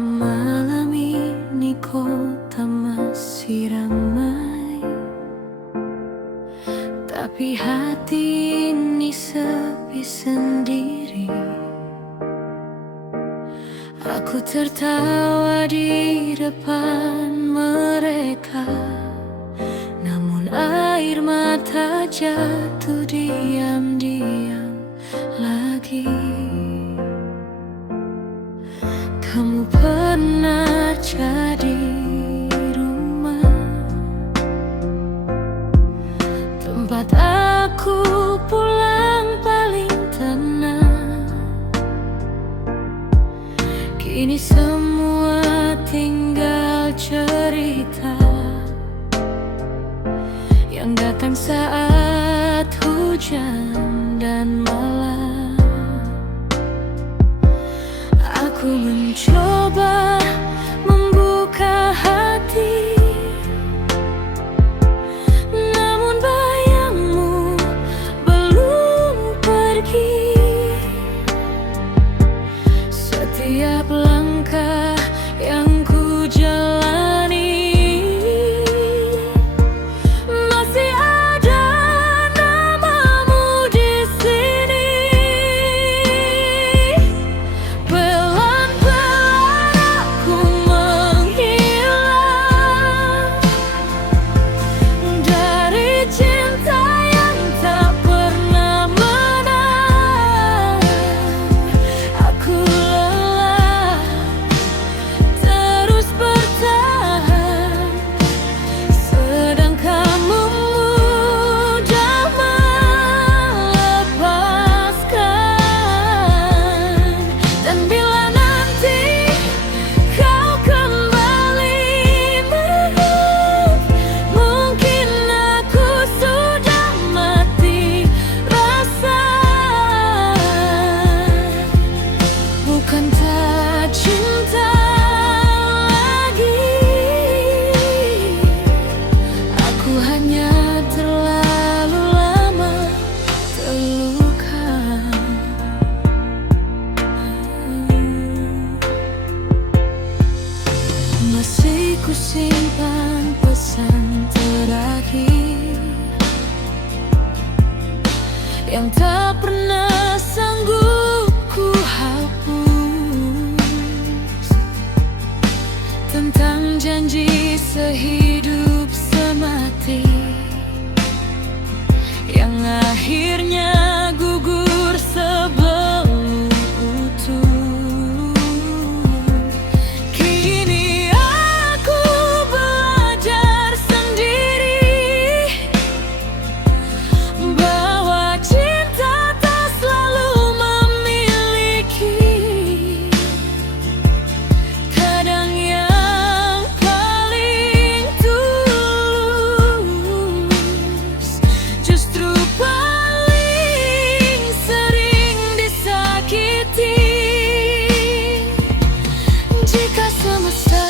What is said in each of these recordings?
Malam ini kota masih ramai, tapi hati ini sepi sendiri. Aku tertawa di depan mereka, namun air mata jatuh diam-diam lagi. Kamu pernah jadi rumah, tempat aku pulang paling tenang. Kini semua tinggal cerita yang datang saat hujan dan malam. Aku mencoba membuka hati, namun bayangmu belum pergi. Setiap langkah yang ku jalani masih ada namamu di sini. Pelan-pelan aku menghilang dari cinta yang tak pernah menang. Aku lelah terus bertahan, sedang kamu mudah melepaskan. Dan bila nanti kau kembali melihat, mungkin aku sudah mati rasa. Bukan tak cinta lagi, aku hanya terlalu lama terluka. Masih ku simpan pesan terakhir yang tak pernah sanggup ku hapus, tentang janji sehidup semati yang akhirnya gugur sebelum utuh. Kini aku belajar sendiri bahwa cinta tak selalu memiliki. Kadang yang paling tulus justru paling sering disakiti. Jika semesta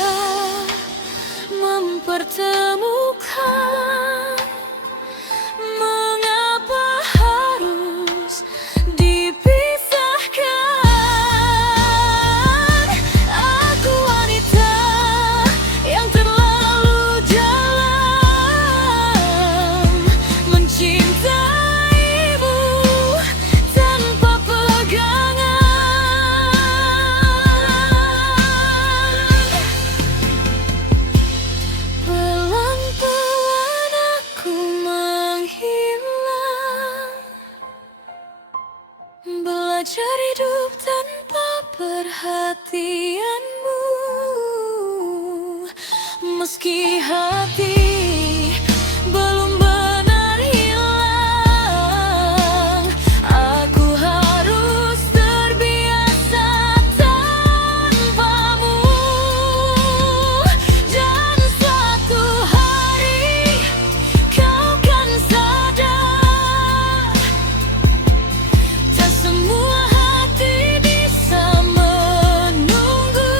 mempertemukan, mengapa harus dipisahkan? Aku wanita yang terlalu dalam mencintaimu tanpa pegangan. Pelan-pelan aku menghilang, belajar hidup tanpa perhatianmu. Meski hati belum benar hilang, aku harus terbiasa tanpamu. Dan suatu hari kau kan sadar, tak semua hati bisa menunggu.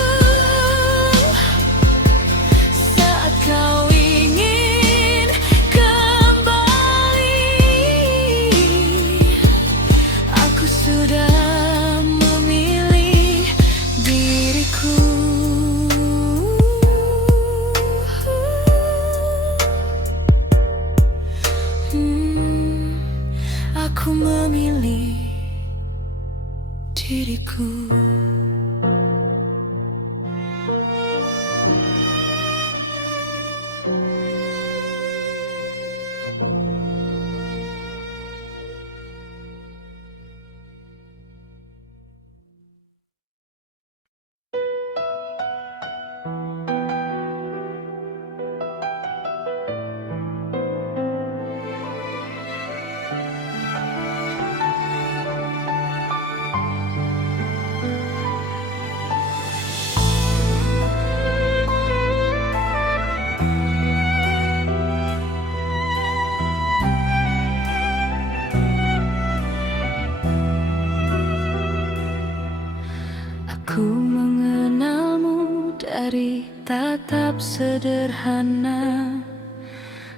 Ku mengenalmu dari tatap sederhana.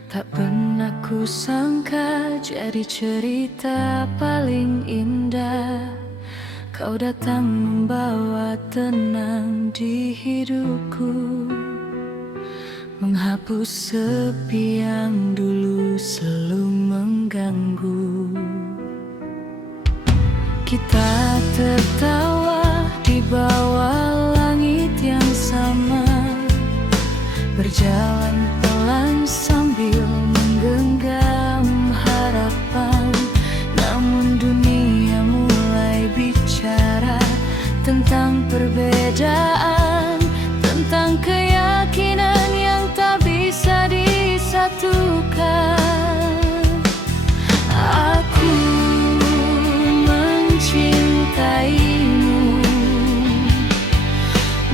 Tak pernah ku sangka jadi cerita paling indah. Kau datang membawa tenang di hidupku, menghapus sepi yang dulu selalu mengganggu. Kita tertawa di bawah langit yang sama, berjalan pelan sambil menggenggam harapan. Namun dunia mulai bicara tentang perbedaan, tentang keyakinan yang tak bisa disatukan. Aku mencintaimu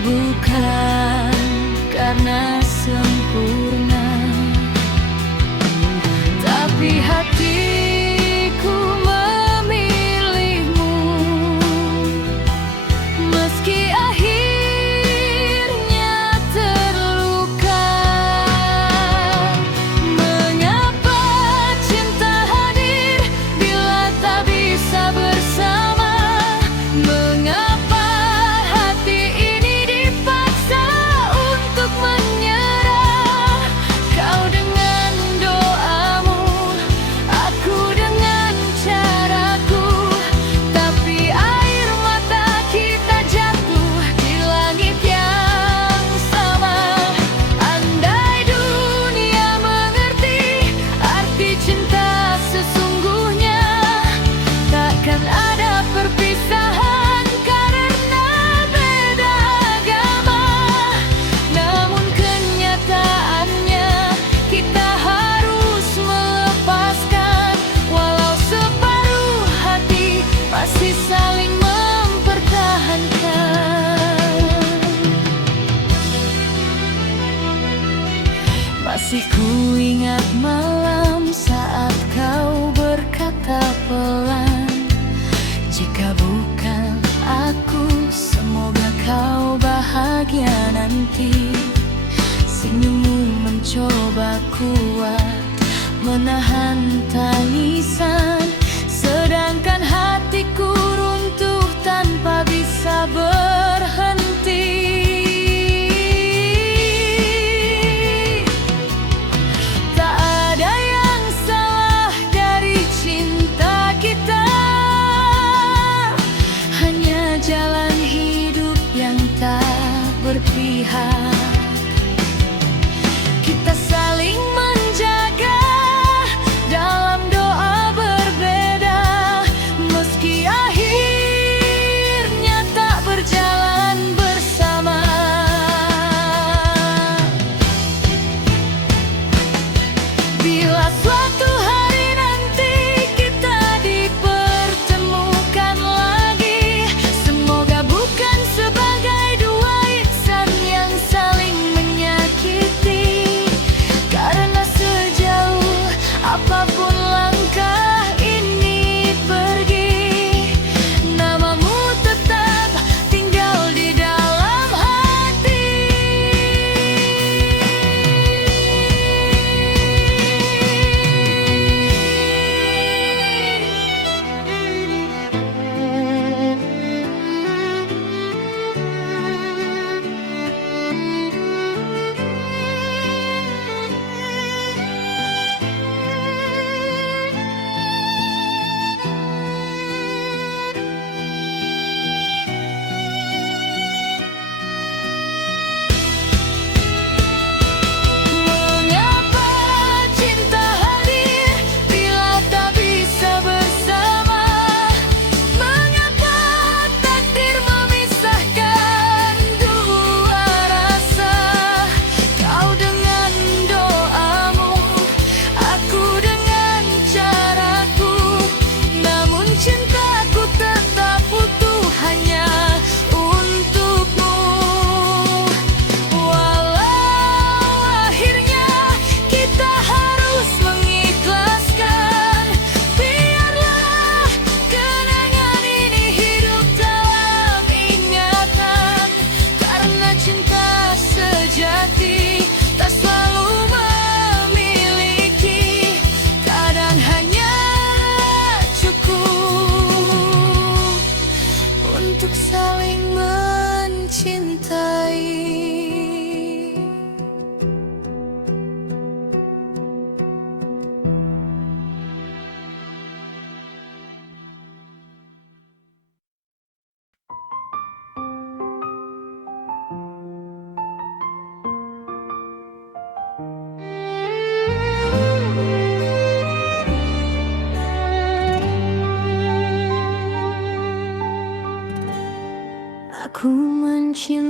bukan karena sempurna, tapi hatiku memilihmu. Meski akhirnya terluka, mengapa cinta hadir bila tak bisa bersama? Mengapa hati ini dipaksa untuk menyerah? Kau dengan doamu, aku dengan caraku, tapi air mata kita jatuh di langit yang sama. Andai dunia mengerti arti cinta sesungguhnya, takkan ada perpisahan karena beda agama. Namun kenyataannya kita harus melepaskan, walau separuh hati masih saling mempertahankan. Masih ku ingat malam saat kau berkata pelan, jika bukan aku, semoga kau bahagia nanti. Senyummu mencoba kuat menahan tangisan, sedangkan hatiku runtuh tanpa bisa berhenti. Tak ada yang salah dari cinta kita, hanya jalan hidup yang tak berpihak. Kita saling menjaga dalam doa berbeda, meski akhirnya tak berjalan bersama. Bila suatu hari nanti kita dipertemukan lagi, semoga bukan sebagai dua insan yang saling menyakiti,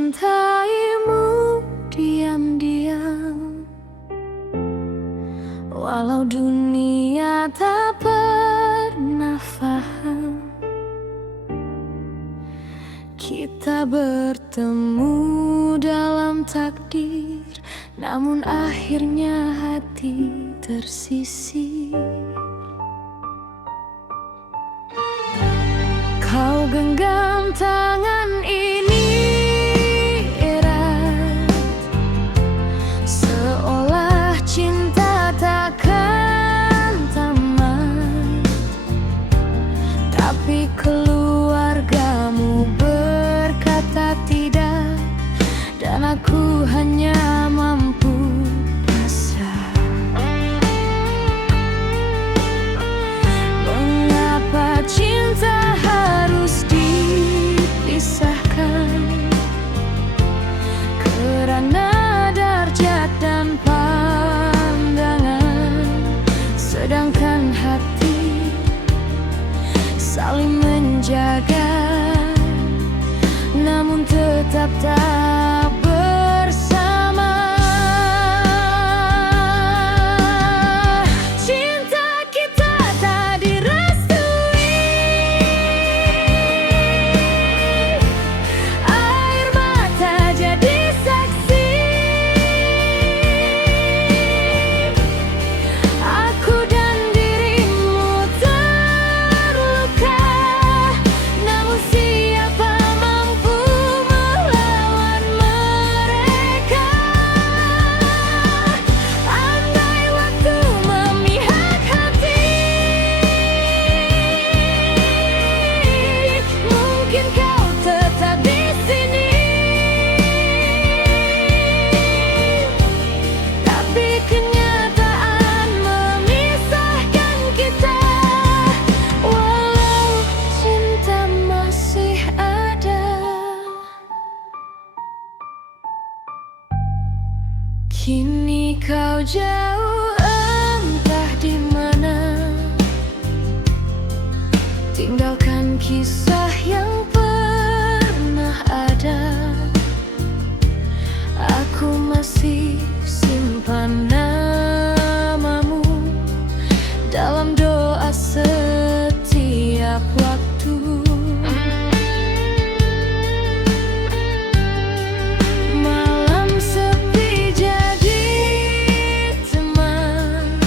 mencintaimu diam-diam, walau dunia tak pernah faham. Kita bertemu dalam takdir, namun akhirnya hati tersisih. Kau genggam tangan ini erat, seolah cinta takkan tamat. Tapi keluargamu berkata tidak, dan aku hanya mampu pasrah. Mengapa cinta harus dipisahkan? Karena darjat dan pandangan, sedangkan hati saling menjaga, namun tetap tak bersama. Cinta kita tak direstui, air mata jadi saksi. Aku dan dirimu terluka, namun siapa mampu melawan mereka? Andai waktu memihak hati, mungkin kau tetap di sini. Tapi kenyataan memisahkan kita, walau cinta masih ada. Kini kau jauh entah di mana, tinggalkan kisah yang pernah ada. Aku masih simpan namamu dalam doa setiap waktu. Malam sepi jadi teman,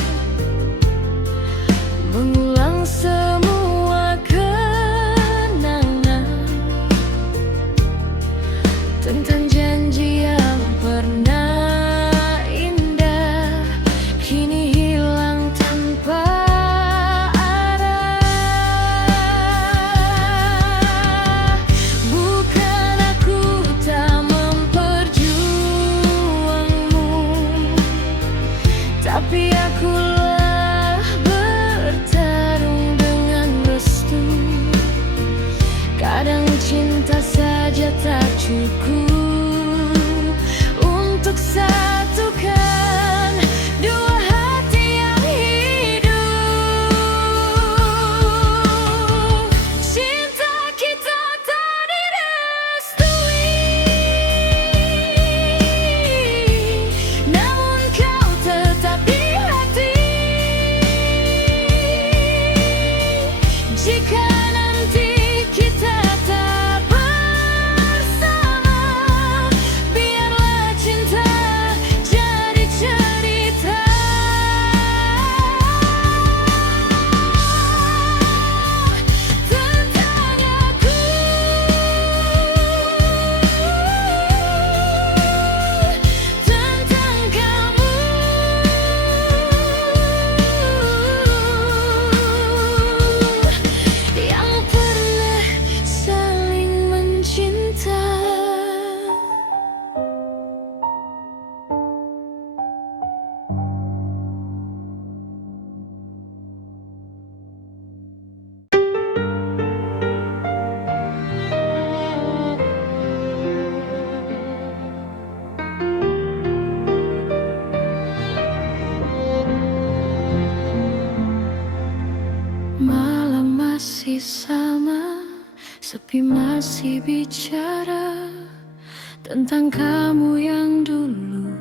mengulang semua kenangan tentang janji yang pernah indah, kini hilang tanpa arah. Bukan aku tak memperjuangmu, tapi akulah bertarung dengan restu. Kadang cinta saja tak cukup untuk satukan dua hati yang hidup. Cinta kita tak direstui, namun kau tetap di hati. Jika nanti kita tak bersama, biarlah cinta jadi cerita tentang aku, tentang kamu, yang pernah saling mencinta. Malam masih sama, sepi masih bicara tentang kamu yang dulu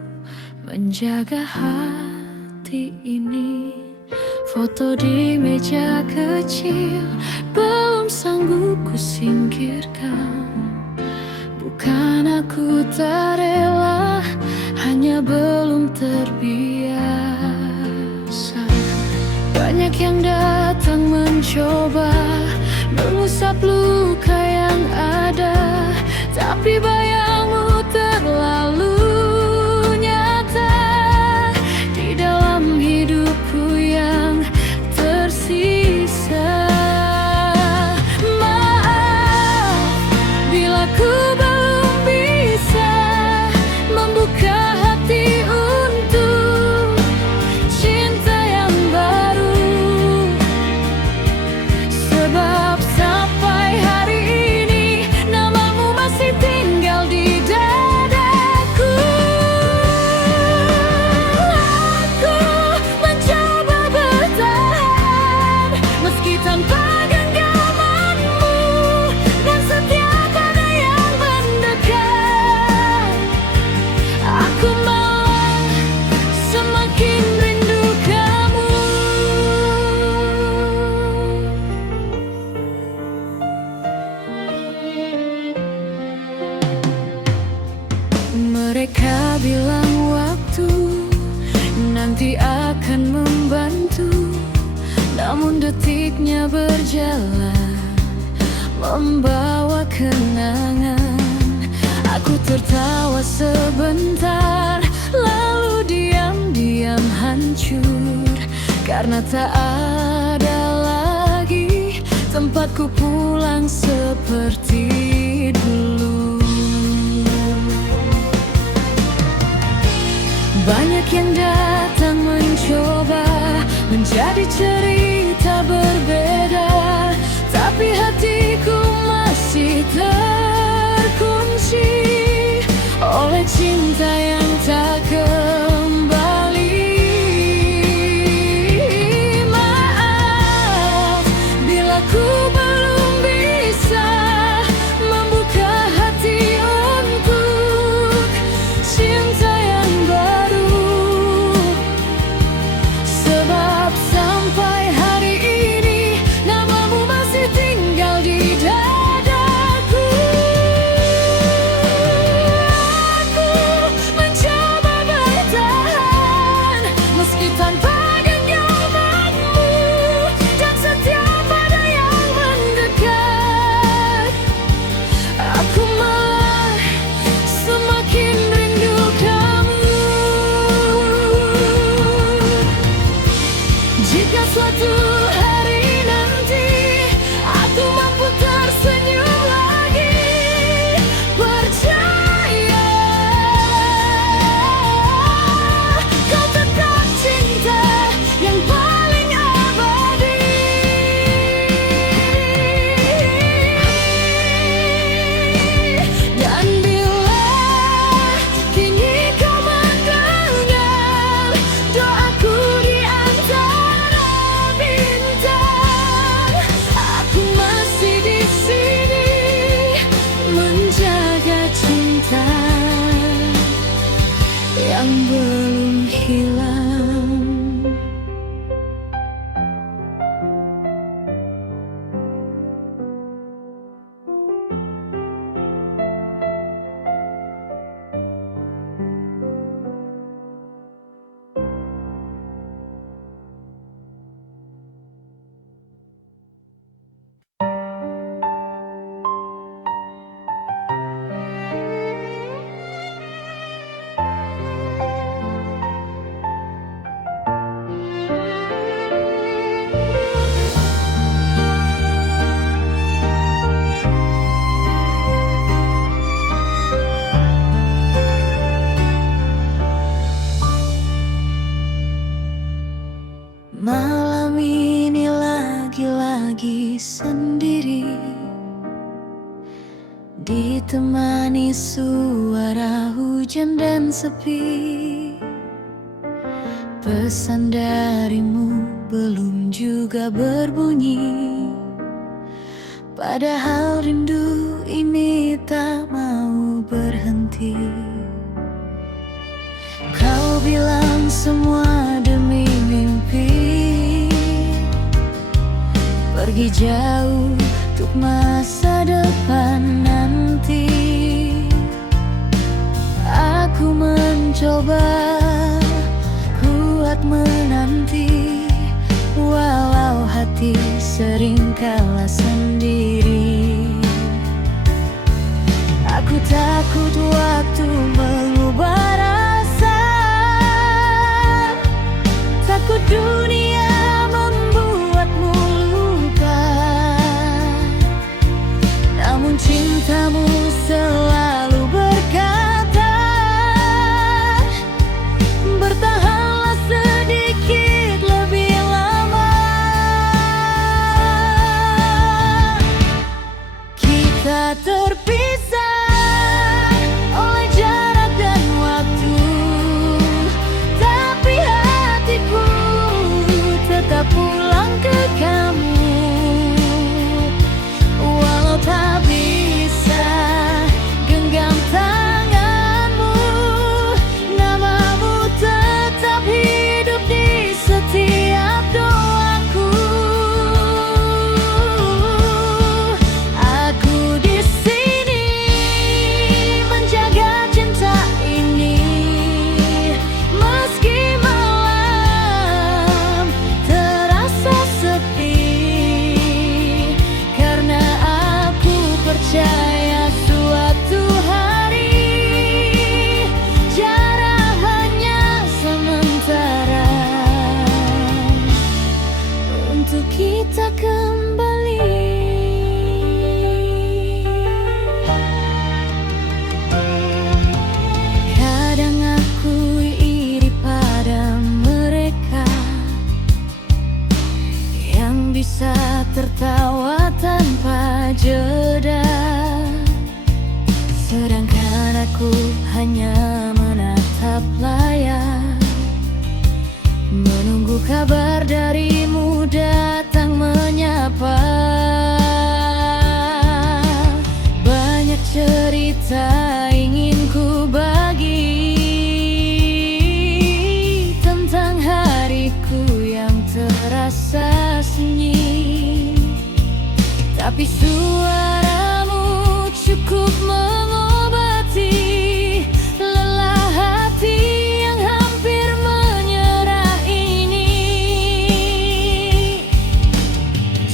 menjaga hati ini. Foto di meja kecil belum sanggup ku singkirkan. Bukan aku tak rela, hanya belum terbiasa. Banyak yang datang mencoba mengusap luka yang ada, tapi bayangmu terlalu nyata di dalam hidupku yang tersisa. Maaf bila ku belum bisa membuka hati untuk cinta yang baru, sebab sampai hari ini namamu masih tinggal di dadaku. Aku mencoba bertahan meski tanpa genggamanmu, dan setiap ada yang mendekat, aku malah semakin rindu kamu. Mereka bilang waktu nanti akan membantu, namun detiknya berjalan membawa kenangan. Aku tertawa sebentar, lalu diam-diam hancur, karena tak ada lagi tempatku pulang seperti dulu. Banyak yang datang mencoba menjadi cerita berbeda, tapi hatiku masih terkunci oleh cinta yang tak kembali. Maaf bila ku belum bisa membuka hati untuk cinta yang baru, sebab sampai hari ini namamu masih tinggal di dadaku. Aku mencoba bertahan meski tanpa genggamanmu, dan setiap ada yang mendekat, aku malah semakin rindu kamu. Jika suatu hari nanti aku mampu tersenyum lagi, percaya kau tetap cinta yang paling abadi. Dan bila kini kau mendengar doaku di antara bintang, aku masih di sini menjaga cinta yang belum hilang. Malam ini lagi-lagi sendiri, ditemani suara hujan dan sepi. Pesan darimu belum juga berbunyi, padahal rindu ini tak mau berhenti. bilang semua demi mimpi, pergi jauh untuk masa depan nanti. Aku mencoba kuat menanti, walau hati sering kalah sendiri. Aku takut waktu mengubah rasa, takut dunia membuatmu lupa. Namun cintamu selalu berkata, bertahanlah sedikit lebih lama. Kita terpisah oleh jarak dan waktu, tapi hatiku tetap pulang ke kamu. Walau tak bisa genggam tanganmu, namamu tetap hidup di setiap doaku. Aku di sini menjaga cinta ini, meski malam terasa sepi, karena aku percaya suatu hari jarak hanya sementara untuk kita kembali. Kadang aku iri pada mereka yang bisa tertawa tanpa jeda, sedangkan aku hanya menatap layar, menunggu kabar darimu datang menyapa. Banyak cerita ingin ku bagi tentang hariku yang terasa sunyi, tapi suaramu cukup mengobati lelah hati yang hampir menyerah ini.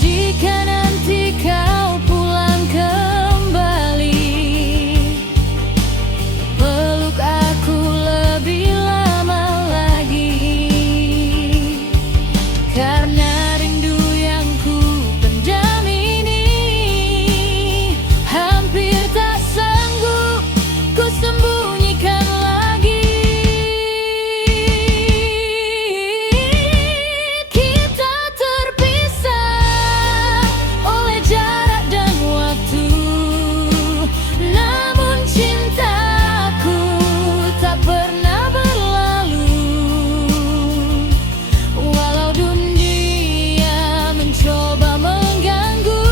Jika nanti kau pulang kembali, peluk aku lebih lama lagi, karena rindu yang ku pendam ini hampir tak sanggup ku sembunyikan lagi. Kita terpisah oleh jarak dan waktu, namun cintaku tak pernah berlalu. Walau dunia mencoba mengganggu,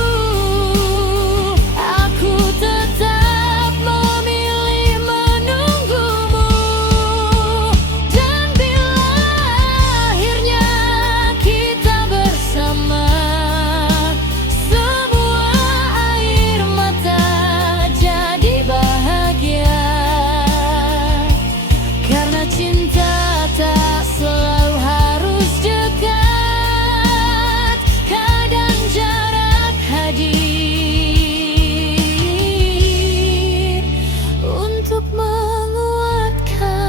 aku tetap memilih menunggumu. Dan bila akhirnya kita bersama, semua air mata jadi bahagia, karena cinta tak selalu harus dekat, kadang jarak hadir untuk menguatkan.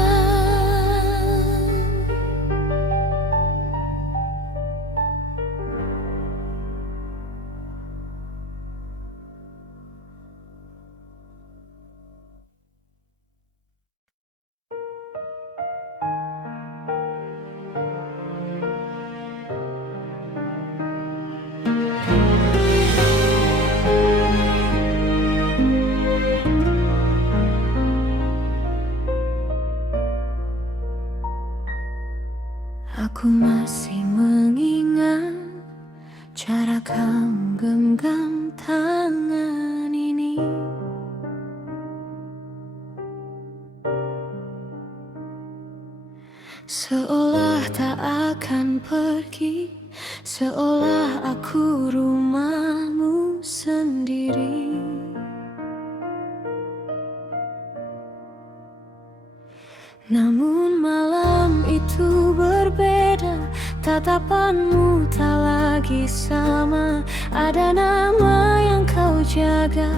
Aku masih mengingat cara kamu genggam tangan ini. seolah tak akan pergi, seolah aku rumahmu sendiri. Namun malam itu berbeda, tatapanmu tak lagi sama. Ada nama yang kau jaga,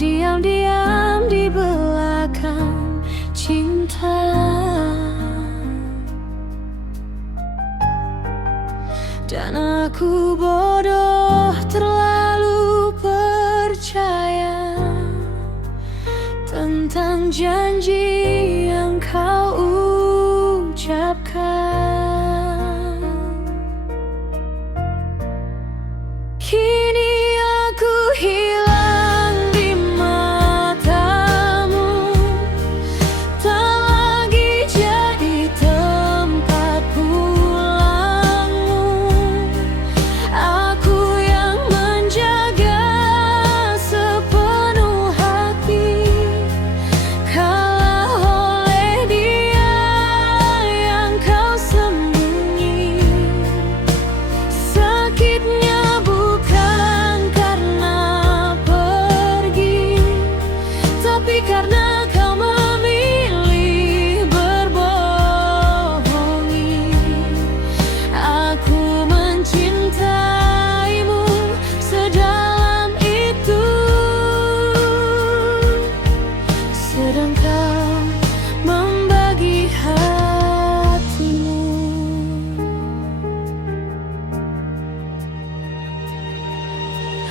diam-diam di belakang cinta. Dan aku bodoh terlalu percaya tentang janji yang kau ucapkan. Kini aku hilang di matamu, tak lagi jadi tempat pulangmu. Aku yang menjaga sepenuh hati, kalah oleh dia yang kau sembunyi. Sakitnya bukan karena pergi, tapi karena kau memilih berbohongi. Aku mencintaimu sedalam itu, sedang kau membagi hatimu.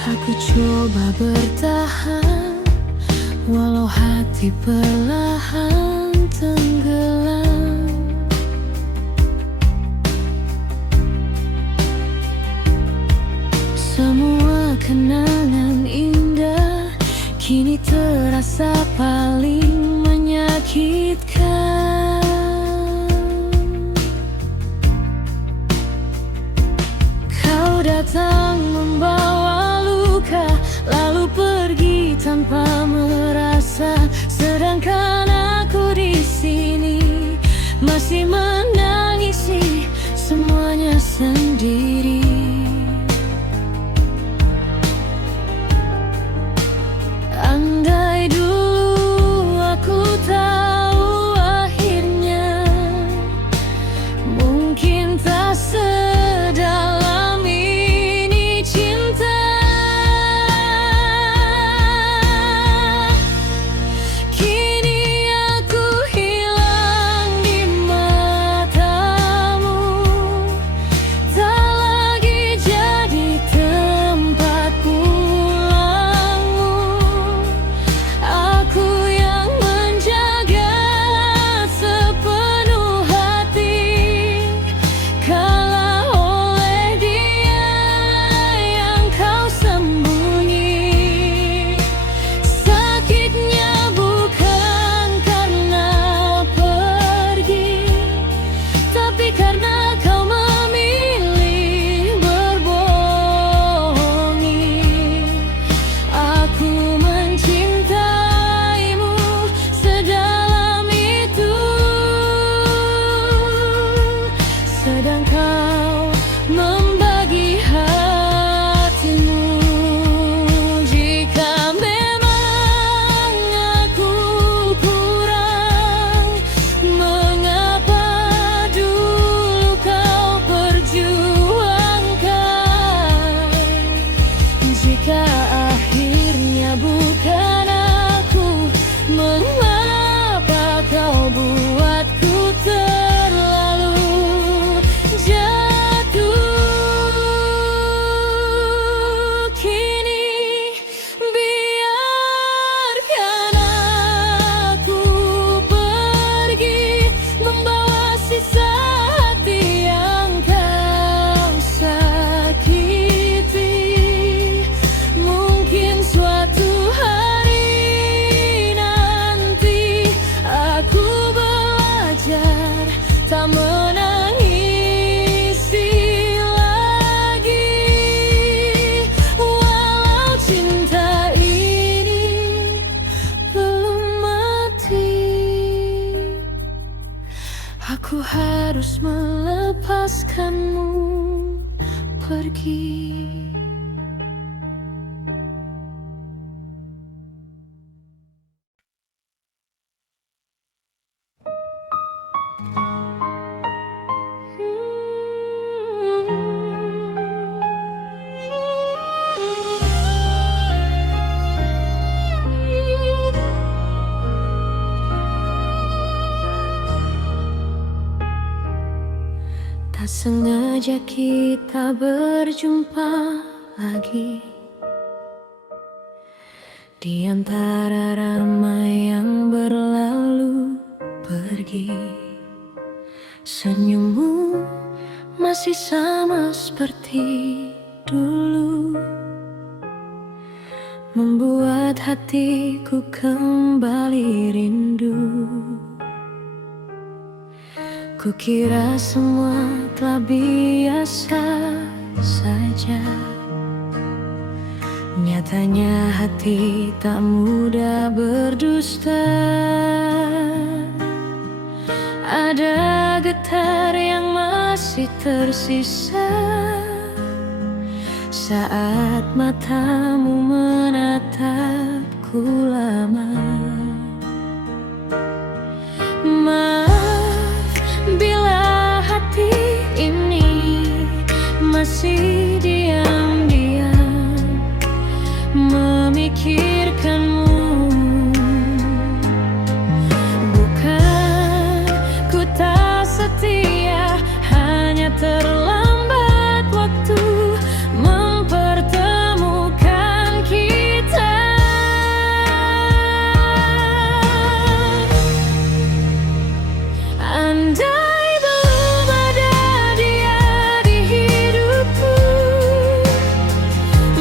Aku coba bertahan, walau hati perlahan tenggelam. Semua kenangan indah kini terasa paling menyakitkan. Kau datang membawa luka, lalu pergi tanpa merasa. Sedangkan aku di sini masih menangisi semuanya sendiri. Andai dulu aku tahu akhirnya mungkin tak sedalam ini cinta. Kini aku hilang di matamu, Aku harus melepaskanmu pergi. Tak sengaja kita berjumpa lagi di antara ramai yang berlalu pergi. Senyummu masih sama seperti dulu, membuat hatiku kembali rindu. Kukira semua telah biasa saja, nyatanya hati tak mudah berdusta. Ada getar yang masih tersisa saat matamu menatapku lama. Bila hati ini masih diam-diam memikirkanmu, bukan ku tak setia, hanya terlambat waktu mempertemukan kita. Andai belum ada dia di hidupku,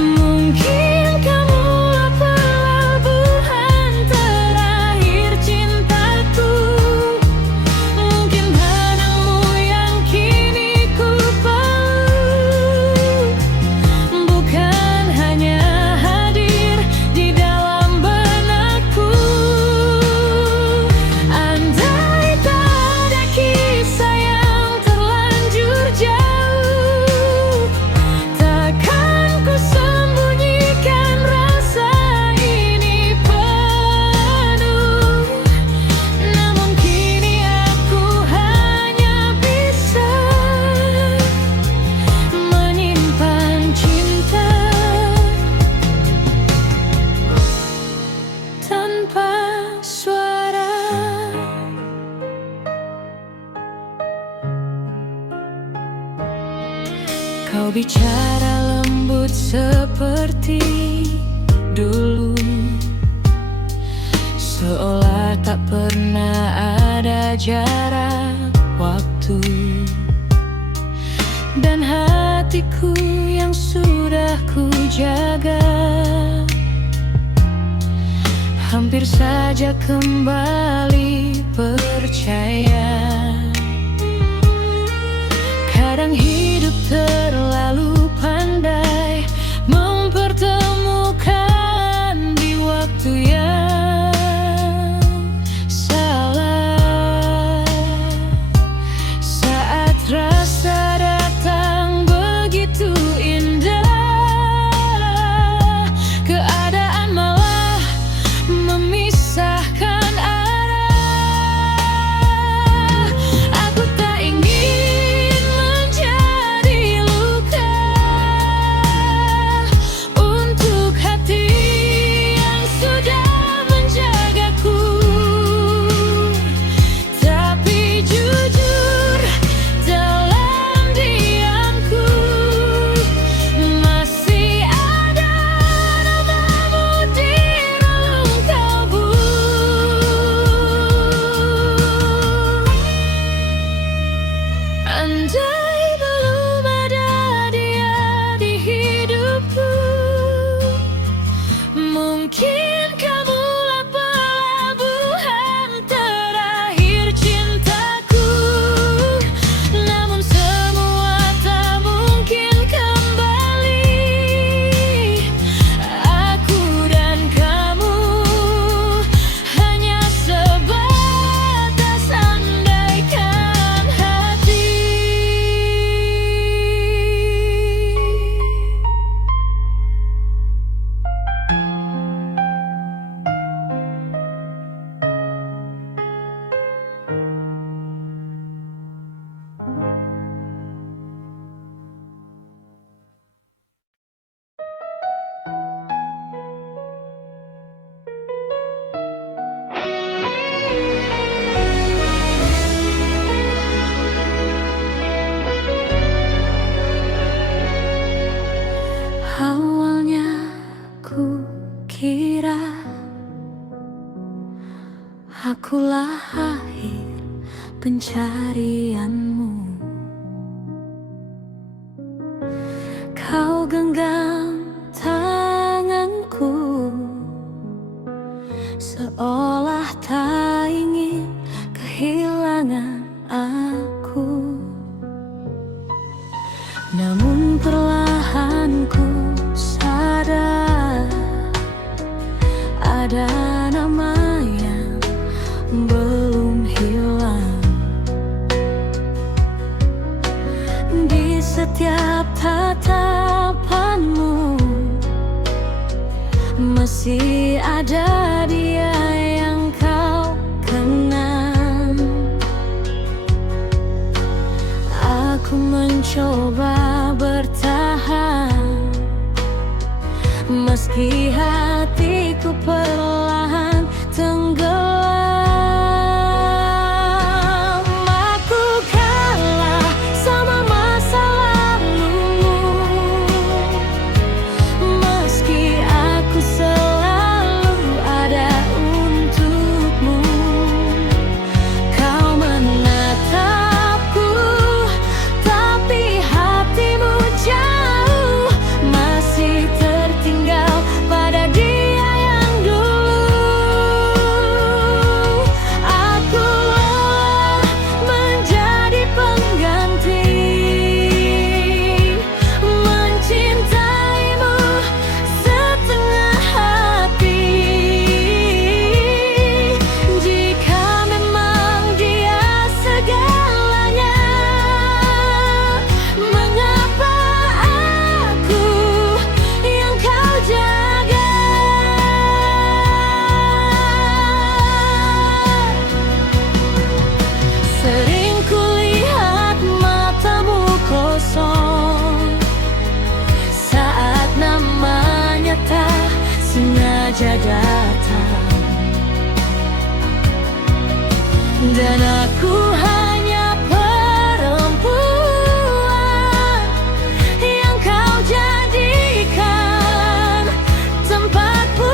mungkin kamulah pelabuhan terakhir cintaku. Mungkin padangmu yang kini ku peluk, bukan hanya hadir di dalam benakku. Andai tak ada kisah yang terlanjur jauh, takkan ku sembunyikan rasa ini penuh. Namun kini aku hanya bisa menyimpan cinta tanpa suara. Kau bicara lembut seperti dulu, seolah tak pernah ada jarak waktu. Dan hatiku yang sudah ku jaga hampir saja kembali percaya. Kadang hidup terlalu pandai mempertemukan di waktu yang salah. Saat rasa datang begitu indah, keadaan malah memisahkan arah. itulah akhir pencarianmu. Kau genggam tanganku, seolah tak ingin kehilangan aku. Namun perlahan ku sadar, ada nama yang belum hilang. Di setiap tatapanmu masih ada dia yang kau kenang. Aku mencoba bertahan, meski hatiku perlahan tenggelam. Aku kalah sama masa lalumu, meski aku selalu ada untukmu. Kau menatapku, tapi hatimu jauh, masih tertinggal pada dia yang dulu. Aku lelah menjadi pengganti, mencintaimu setengah hati. Jika memang dia segalanya, mengapa aku yang kau jaga? Sering kulihat matamu kosong saat namanya tak sengaja datang, dan aku hanya perempuan yang kau jadikan tempat pulang.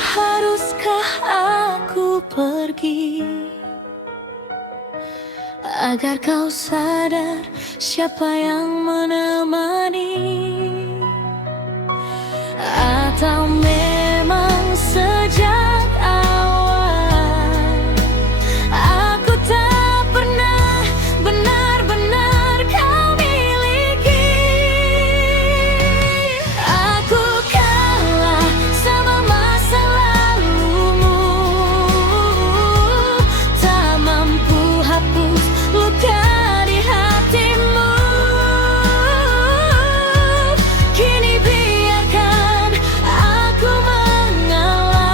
Haruskah aku pergi agar kau sadar siapa yang menemani? Atau memang sejak awal aku tak pernah benar-benar kau miliki? Aku kalah sama masa lalumu, tak mampu hapus luka di hatimu. Kini biarkan aku mengalah,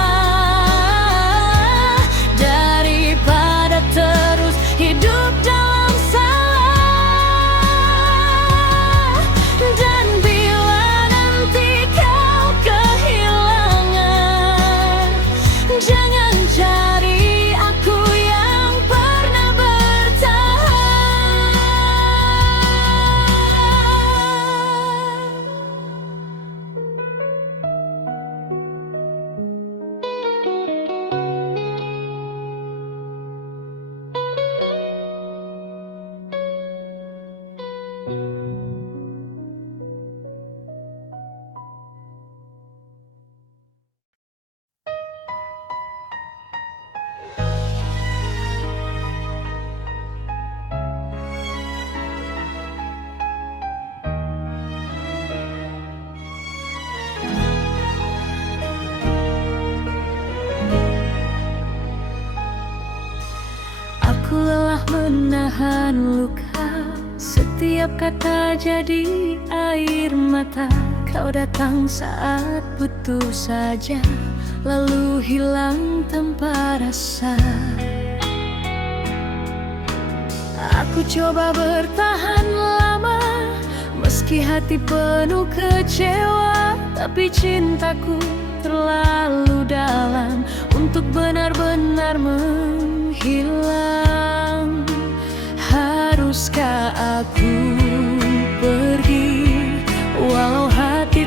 daripada terus hidup dalam salah. Dan bila nanti kau kehilangan, jangan cari aku yang pernah bertahan. Aku lelah menahan luka, setiap kata jadi air mata. Kau datang saat butuh saja, lalu hilang tanpa rasa. Aku coba bertahan lama, meski hati penuh kecewa. Tapi cintaku terlalu dalam untuk benar-benar menghilang. Haruskah aku pergi walau hati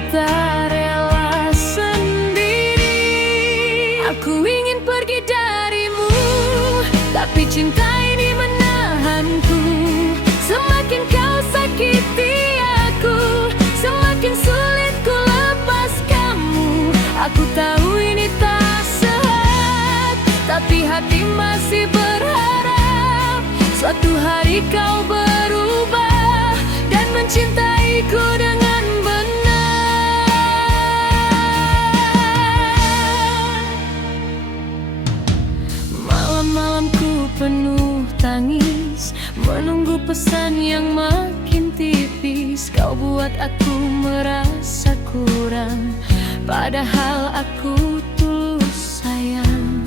Tapi cinta ini menahanku. Semakin kau sakiti aku, semakin sulit ku lepas kamu. Aku tahu ini tak sehat, tapi hati masih berharap suatu hari kau berubah dan mencintaiku dengan benar. Malam-malamku penuh tangis, menunggu pesan yang makin tipis. Kau buat aku merasa kurang, padahal aku tulus sayang.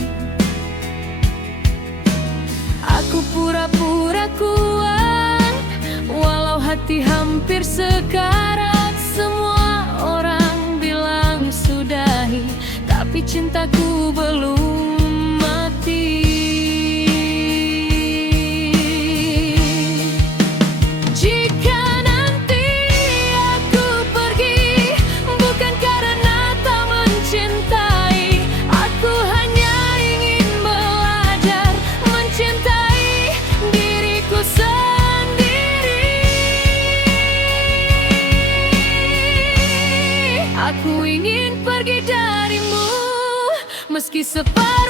Aku pura-pura kuat, walau hati hampir sekarat. Semua orang bilang sudahi, tapi cintaku belum mati. Jika nanti aku pergi, bukan karena tak mencintai, aku hanya ingin belajar mencintai diriku sendiri. Aku ingin pergi darimu, meski separuh